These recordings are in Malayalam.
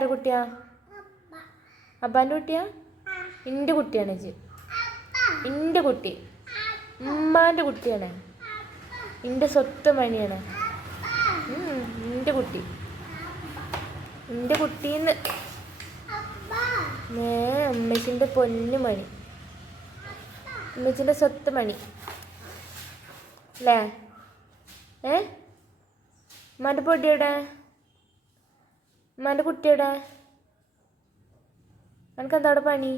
ആരുടെ കുട്ടിയാ? അബ്ബാൻ്റെ കുട്ടിയാ? എൻ്റെ കുട്ടിയാണ് ഇജ്ജ്. എൻ്റെ കുട്ടി ഉമ്മാൻ്റെ കുട്ടിയാണ്. എൻ്റെ സ്വത്ത് മണിയാണ്. എൻ്റെ കുട്ടി, എൻ്റെ കുട്ടീന്ന് ഉമ്മച്ചിൻ്റെ പൊന്നു മണി, ഉമ്മച്ചിൻ്റെ സ്വത്ത് മണി അല്ലേ? ഉമ്മാൻ്റെ പൊടിയുടെ, ഉമ്മാൻ്റെ കുട്ടിയുടെ, എനിക്കെന്താ അവിടെ പണി?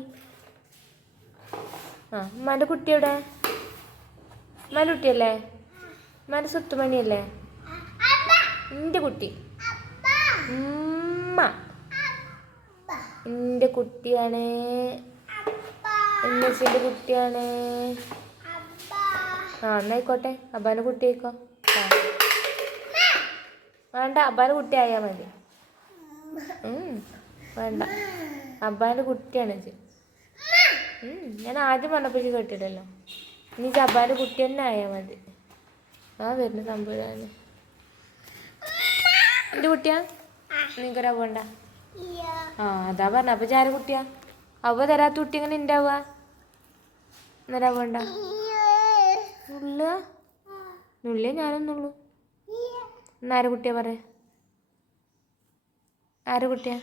ഉമ്മാൻ്റെ കുട്ടിയുടെ, ഉമ്മാൻ്റെ കുട്ടിയല്ലേ? ഉമ്മാൻ്റെ സ്വത്ത് മണിയല്ലേ? എൻ്റെ കുട്ടി ഉമ്മ എൻ്റെ കുട്ടിയാണ്, ഉമ്മച്ചിൻ്റെ കുട്ടിയാണ്. എന്നായിക്കോട്ടെ, അബ്ബാൻ്റെ കുട്ടി ആയിക്കോ. വേണ്ട, അബ്ബാൻ്റെ കുട്ടി ആയാൽ മതി. വേണ്ട, അബ്ബാൻ്റെ കുട്ടിയാണ് ഇജ്ജ്. ഞാൻ ആദ്യം പറഞ്ഞപ്പോൾ കേട്ടിട്ടല്ലോ. ഇനി അബ്ബാൻ്റെ കുട്ടി തന്നെ ആയാൽ മതി. വരുന്ന സംഭവം എൻ്റെ കുട്ടിയാ? നിനക്കൊരാ പോണ്ട? അതാ പറഞ്ഞ. അപ്പം ചാര കുട്ടിയാ? അവ തരാത്ത കുട്ടി എങ്ങനെ ഉണ്ടാവുക? എന്നരാ പോണ്ട? നുള്ളുക? നുള്ളിയേ ഞാനൊന്നുള്ളൂ. എന്നാരെ കുട്ടിയാ പറയാ? ആരെ കുട്ടിയാ?